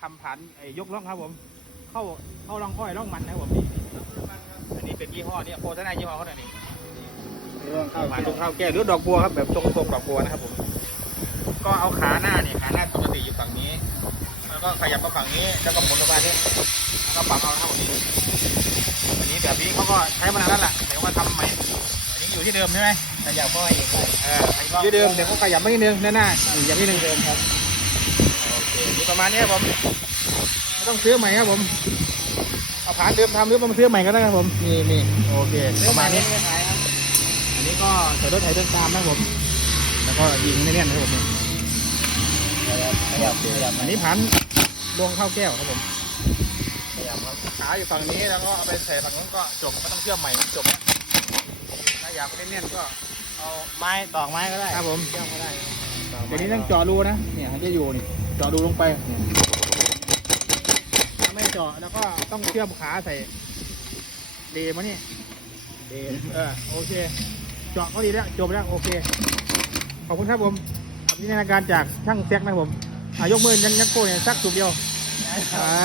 ทำผันไอ้ยกล่องครับผม เข้าเข้าร่องอ้อยร่องมันนะครับผมนี่อันนี้เป็นยี่ห้อเนี่ยโฆษณายี่ห้อเขาหน่อยนี่เข้าหมายถึงข้าวแก้วหรือดอกบัวครับแบบทรงทรงดอกบัวนะครับผม ก็เอาขาหน้านี่ขาหน้าปกติอยู่ฝั่งนี้แล้วก็ขยับมาฝั่งนี้แล้วก็หมุนออกมาเนี่ยแล้วก็ปรับเอาครับผมนี่อันนี้แบบนี้เขาก็ใช้มานานแล้วล่ะแต่ว่าทำใหม่อันนี้อยู่ที่เดิมใช่ไหมขยับเข้าอีกเลยเอออยู่ที่เดิมเดี๋ยวเขาขยับมานิดนึงหน้าหน้าอีกอย่างนิดนึงเดิมครับ โอเคนี่ประมาณนี้ครับผมไม่ต้องซื้อใหม่ครับผมเอาผ่านเดิมทำหรือมาซื้อใหม่ก็ได้ครับผมนี่นี่โอเคประมาณนี้ไม่ขายครับอันนี้ก็ใส่รถไถเดินตามนะครับผม แล้วก็ยิงแน่นๆนะครับผมขยับขยับขยับอันนี้ผันลงข้าวแก้วครับผมขยับครับขาอยู่ฝั่งนี้แล้วก็เอาไปใส่ฝั่งนู้นก็จบไม่ต้องเชื่อมใหม่จบแล้วถ้าอยากไปแน่นๆก็เอาไม้ตอกไม้ก็ได้ครับผมเชื่อมก็ได้ เดี๋ยวนี้ต้องเจาะรูนะ เนี่ยมันจะอยู่นี่เจาะรูลงไปเนี่ยถ้าไม่เจาะแล้วก็ต้องเชื่อมขาใส่เดมานี่เดเออโอเค เจาะก็ดีแล้วจบแล้วโอเค ขอบคุณครับผมวิทยาการจากช่างแซกนะครับผมอายกมือยันยันโก้เนี่ยสักสูบเดียวใช่